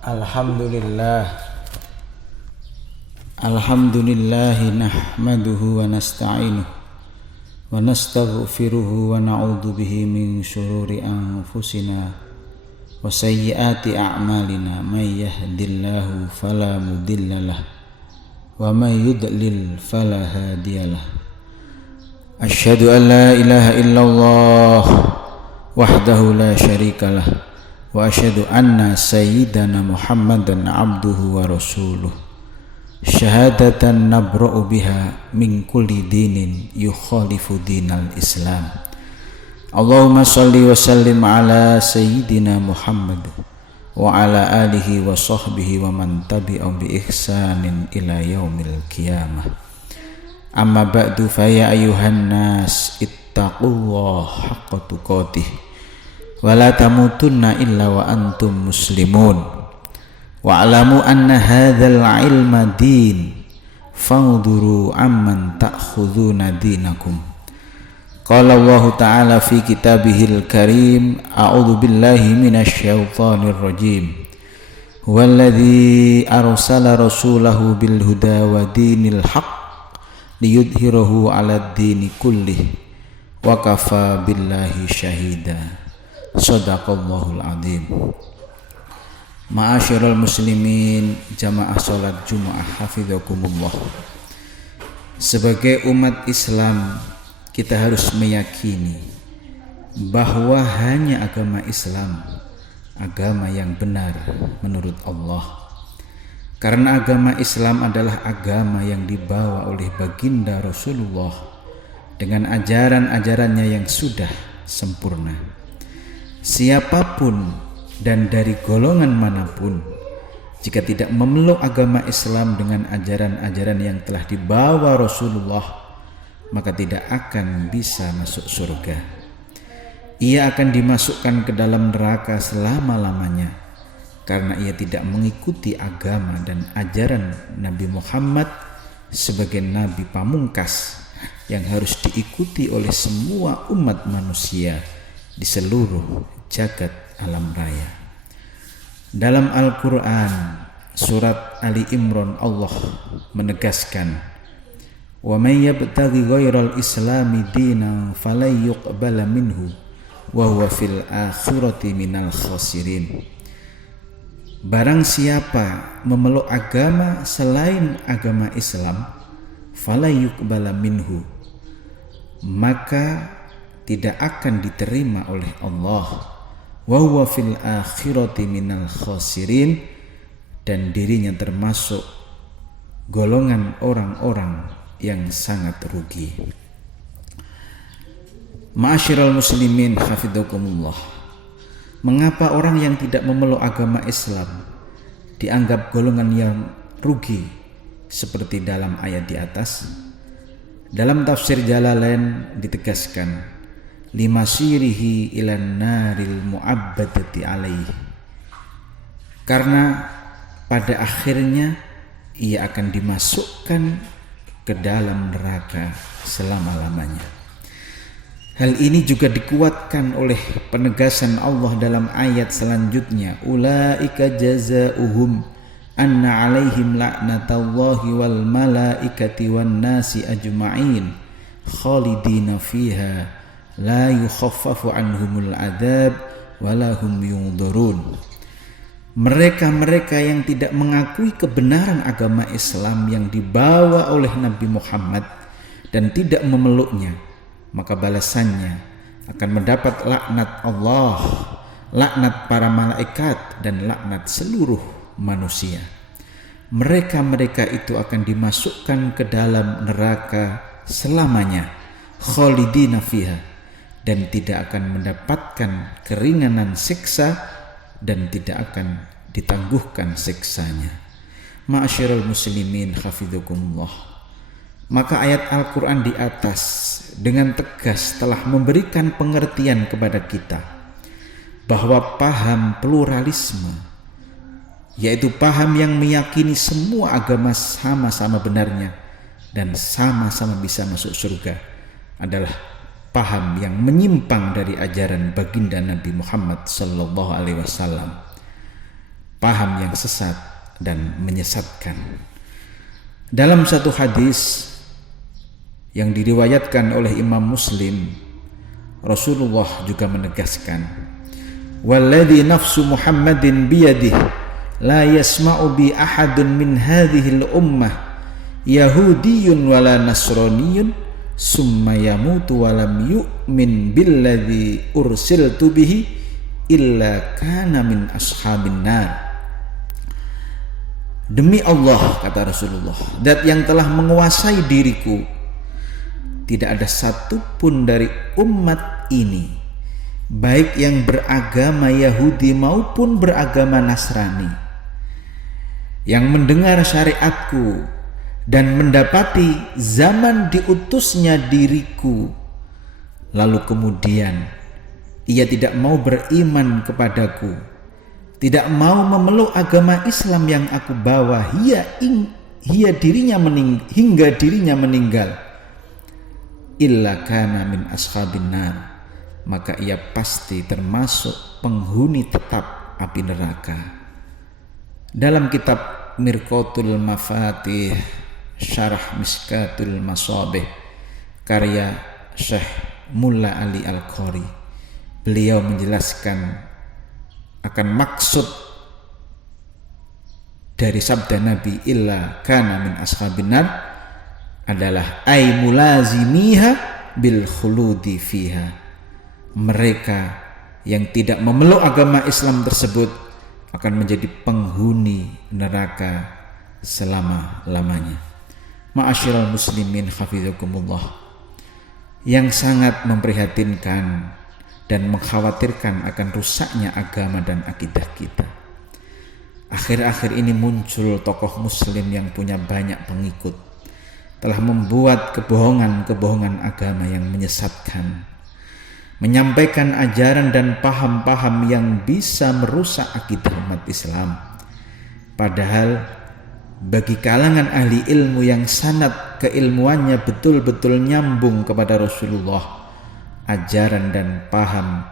Alhamdulillah nahmaduhu wa nasta'inuhu wa nastaghfiruhu wa na'udzu bihi min syururi anfusina wa sayyiati a'malina may yahdihillahu fala mudhillalah wa may yudlil fala hadiyalah. Asyhadu an la ilaha illallah wahdahu la syarikalah wa asyhadu anna sayyidana Muhammadan abduhu wa rasuluh syahadatan nabra'u biha min kulli dinin yukhalifu dinal Islam. Allahumma salli wa sallim ala sayyidina Muhammad wa ala alihi wa sahbihi wa man tabi'ahum bi ihsanin ila yaumil qiyamah. Amma ba'du fa ya ayyuhan nas ittaqullaha haqqa tuqatih wa la tamutunna illa wa antum muslimun wa alamu anna hadzal ilma din fanzuru amman ta'khuduna dinakum. Qala Allah ta'ala fi kitabihil karim, a'udzu billahi minasy syaithanir rajim, huwallazi arsala rasulahu bil huda wa dinil haqq liyudhhirahu 'alad dini kullih wa kafa billahi syahida. Shadaqallahul adzim. Ma'asyiral muslimin, jamaah salat Jumat hafizakumullah. Sebagai umat Islam, kita harus meyakini bahwa hanya agama Islam, agama yang benar menurut Allah. Karena agama Islam adalah agama yang dibawa oleh baginda Rasulullah dengan ajaran-ajarannya yang sudah sempurna. Siapapun dan dari golongan manapun, jika tidak memeluk agama Islam dengan ajaran-ajaran yang telah dibawa Rasulullah, maka tidak akan bisa masuk surga. Ia akan dimasukkan ke dalam neraka selama-lamanya karena ia tidak mengikuti agama dan ajaran Nabi Muhammad sebagai Nabi pamungkas yang harus diikuti oleh semua umat manusia di seluruh jagat alam raya. Dalam Al-Quran surat Ali Imran, Allah menegaskan, wa may yabtaghi ghairal islami dinan falan yuqbala minhu wa huwa fil akhirati minal khasirin. Barang siapa memeluk agama selain agama Islam, falan yuqbala minhu, maka tidak akan diterima oleh Allah, wa huwa fil akhirati minal khasirin, dan dirinya termasuk golongan orang-orang yang sangat rugi. Ma'asyiral muslimin hafizakumullah. Mengapa orang yang tidak memeluk agama Islam dianggap golongan yang rugi seperti dalam ayat di atas? Dalam tafsir Jalalain ditegaskan, limasirihi ilan naril mu'abbadati alaihi, karena pada akhirnya ia akan dimasukkan ke dalam neraka selama-lamanya. Hal ini juga dikuatkan oleh penegasan Allah dalam ayat selanjutnya, ulaika jazaohum anna alaihim la'natallahi wal malaikati wan nasi ajma'in khalidina fiha la yukhaffafu anhumul adzab walahum yunzarun. Mereka-mereka yang tidak mengakui kebenaran agama Islam yang dibawa oleh Nabi Muhammad dan tidak memeluknya, maka balasannya akan mendapat laknat Allah, laknat para malaikat, dan laknat seluruh manusia. Mereka-mereka itu akan dimasukkan ke dalam neraka selamanya, khalidina fiha, dan tidak akan mendapatkan keringanan siksa dan tidak akan ditangguhkan siksanya. Ma'asyiral muslimin hafizakumullah. Maka ayat Al-Quran di atas dengan tegas telah memberikan pengertian kepada kita bahwa paham pluralisme, yaitu paham yang meyakini semua agama sama-sama benarnya dan sama-sama bisa masuk surga, adalah paham yang menyimpang dari ajaran baginda Nabi Muhammad sallallahu alaihi wasallam. paham yang sesat dan menyesatkan. Dalam satu hadis yang diriwayatkan oleh Imam Muslim, Rasulullah juga menegaskan, "Walladzi nafsu Muhammadin biyadihi la yasma'u bi ahadun min hadhil ummah yahudiyyun wala nasraniyyun summa yamutu wa lam yu'min billadzi ursiltu bihi illa kana min ashabin nar." Demi Allah, kata Rasulullah, zat yang telah menguasai diriku, tidak ada satupun dari umat ini, baik yang beragama Yahudi maupun beragama Nasrani, yang mendengar syariatku dan mendapati zaman diutusnya diriku, lalu kemudian ia tidak mau beriman kepadaku, tidak mau memeluk agama Islam yang aku bawa hingga dirinya meninggal, illa kana min ashabin nar, maka ia pasti termasuk penghuni tetap api neraka. Dalam kitab Mirqatul Mafatih Syarah Miskatul Masabih karya Syekh Mulla Ali Al-Qari, beliau menjelaskan akan maksud dari sabda Nabi illa kana min ashabin nar adalah ay mulazimiha bil khuludi fiha, mereka yang tidak memeluk agama Islam tersebut akan menjadi penghuni neraka selama-lamanya. Ma'asyiral muslimin hafizakumullah, yang sangat memprihatinkan dan mengkhawatirkan akan rusaknya agama dan akidah kita. Akhir-akhir ini muncul tokoh muslim yang punya banyak pengikut, telah membuat kebohongan-kebohongan agama yang menyesatkan, menyampaikan ajaran dan paham-paham yang bisa merusak akidah umat Islam. Padahal bagi kalangan ahli ilmu yang sanad keilmuannya betul-betul nyambung kepada Rasulullah, ajaran dan paham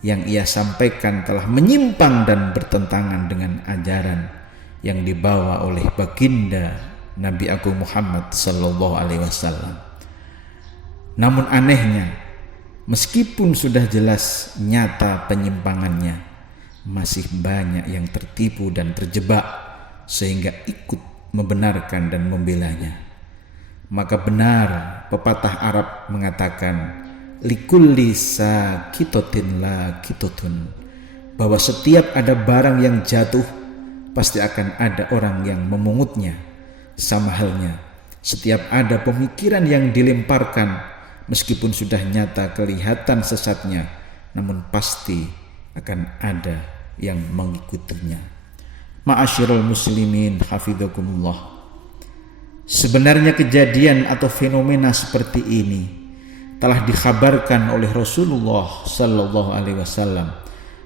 yang ia sampaikan telah menyimpang dan bertentangan dengan ajaran yang dibawa oleh baginda Nabi Agung Muhammad sallallahu alaihi wasallam. Namun anehnya, meskipun sudah jelas nyata penyimpangannya, masih banyak yang tertipu dan terjebak sehingga ikut membenarkan dan membelanya. Maka benar pepatah Arab mengatakan, likulli sakitotin lakitotun, bahwa setiap ada barang yang jatuh pasti akan ada orang yang memungutnya. Sama halnya, setiap ada pemikiran yang dilemparkan, meskipun sudah nyata kelihatan sesatnya, namun pasti akan ada yang mengikutinya. Ma'asyiral muslimin hafizakumullah, sebenarnya kejadian atau fenomena seperti ini telah dikhabarkan oleh Rasulullah sallallahu alaihi wasallam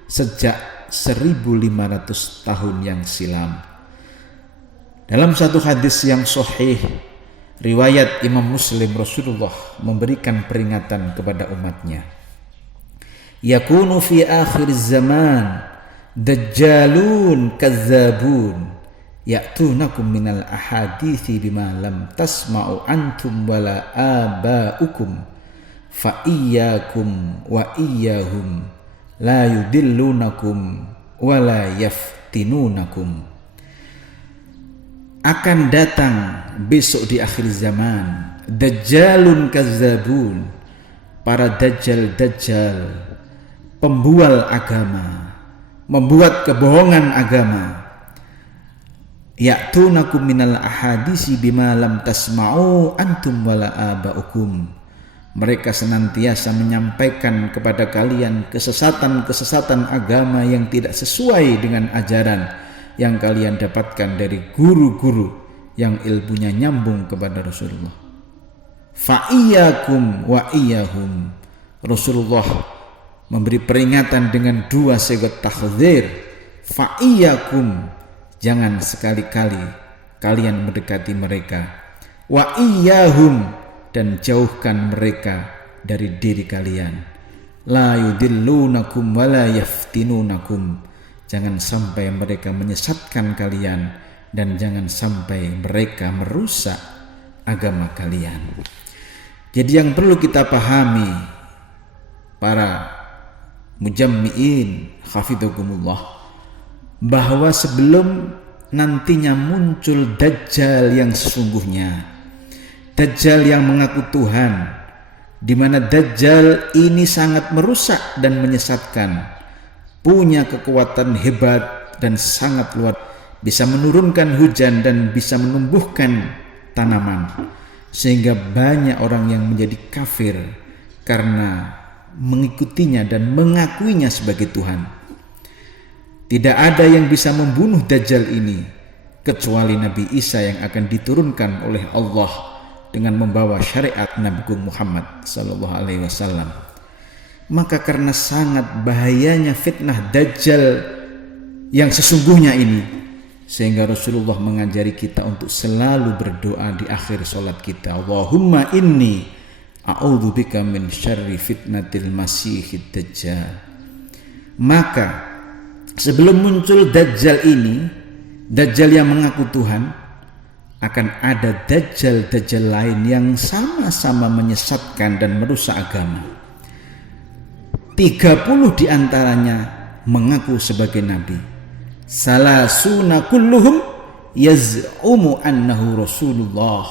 sejak 1500 tahun yang silam. Dalam satu hadis yang sahih riwayat Imam Muslim, Rasulullah memberikan peringatan kepada umatnya. Yakunu fi akhir zaman dajjalun kazzabun ya'tunakum minal ahadithi bima lam tasma'u antum wala aba'ukum fa iyyakum wa iyyahum la yudillunakum wa la yaftinunakum. Akan datang besok di akhir zaman dajjalun kazzabun, para dajjal-dajjal pembual agama, membuat kebohongan agama. Ya'tunakum minal ahadisi bima lam tasma'u antum wala aba'ukum, mereka senantiasa menyampaikan kepada kalian kesesatan-kesesatan agama yang tidak sesuai dengan ajaran yang kalian dapatkan dari guru-guru yang ilmunya nyambung kepada Rasulullah. Fa'iyyakum wa iyyahum, Rasulullah memberi peringatan dengan dua sigat takhdzir. Fa'iyyakum, jangan sekali-kali kalian mendekati mereka. Wa iyyahum, dan jauhkan mereka dari diri kalian. La yudillunakum wa la yaftinunakum, Jangan sampai mereka menyesatkan kalian, dan jangan sampai mereka merusak agama kalian. Jadi yang perlu kita pahami, para mujammi'in hafidhukumullah, bahwa sebelum nantinya muncul Dajjal yang sesungguhnya, Dajjal yang mengaku Tuhan, di mana Dajjal ini sangat merusak dan menyesatkan, punya kekuatan hebat dan sangat luar, bisa menurunkan hujan dan bisa menumbuhkan tanaman, sehingga banyak orang yang menjadi kafir karena mengikutinya dan mengakuinya sebagai Tuhan. Tidak ada yang bisa membunuh Dajjal ini kecuali Nabi Isa yang akan diturunkan oleh Allah dengan membawa syariat Nabi Muhammad SAW. Maka karena sangat bahayanya fitnah Dajjal yang sesungguhnya ini, sehingga Rasulullah mengajari kita untuk selalu berdoa di akhir sholat kita, Allahumma inni a'udzubika min syarri fitnatil masihid Dajjal. Maka sebelum muncul Dajjal ini, Dajjal yang mengaku Tuhan, akan ada Dajjal-Dajjal lain yang sama-sama menyesatkan dan merusak agama. 30 diantaranya mengaku sebagai Nabi. Salasuna kulluhum yaz'umu annahu Rasulullah.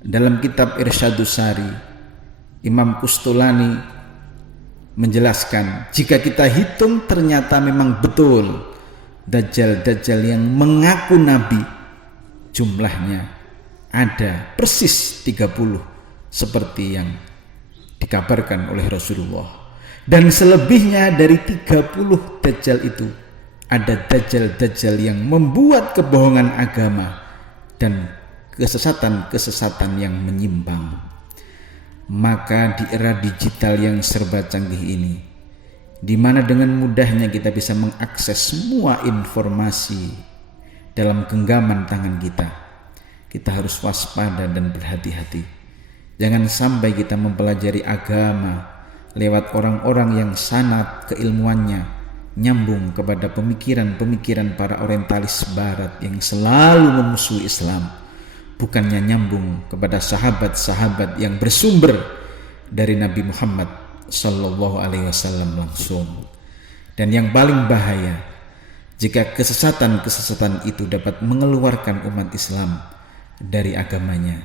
Dalam kitab Irsyadus Sari, Imam Qustulani menjelaskan, jika kita hitung ternyata memang betul Dajjal-Dajjal yang mengaku Nabi, jumlahnya ada persis 30 seperti yang dikabarkan oleh Rasulullah. Dan selebihnya dari 30 Dajjal itu ada Dajjal-Dajjal yang membuat kebohongan agama dan kesesatan-kesesatan yang menyimpang. Maka di era digital yang serba canggih ini, di mana dengan mudahnya kita bisa mengakses semua informasi dalam genggaman tangan kita harus waspada dan berhati-hati. Jangan sampai kita mempelajari agama lewat orang-orang yang sanad keilmuannya nyambung kepada pemikiran-pemikiran para orientalis barat yang selalu memusuhi Islam, bukannya nyambung kepada sahabat-sahabat yang bersumber dari Nabi Muhammad SAW langsung. Dan yang paling bahaya, jika kesesatan-kesesatan itu dapat mengeluarkan umat Islam dari agamanya,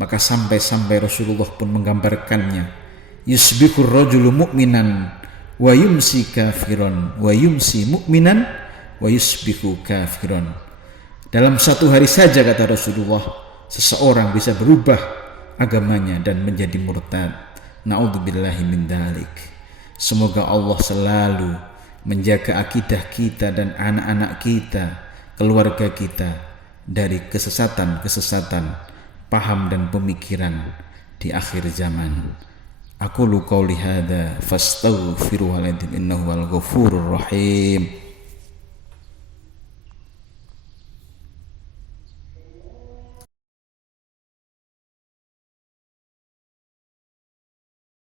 maka sampai-sampai Rasulullah pun menggambarkannya, yusbihur rajulu mu'minan wa yumsi kafiron wa yumsi mu'minan wa yusbihu kafiron. Dalam satu hari saja, kata Rasulullah, seseorang bisa berubah agamanya dan menjadi murtad. Na'udzubillahi min dzalik. Semoga Allah selalu menjaga akidah kita dan anak-anak kita, keluarga kita dari kesesatan-kesesatan paham dan pemikiran di akhir zaman. Aqulu qouli hadza fastaghfiruhu innahu wal ghafurur rahim.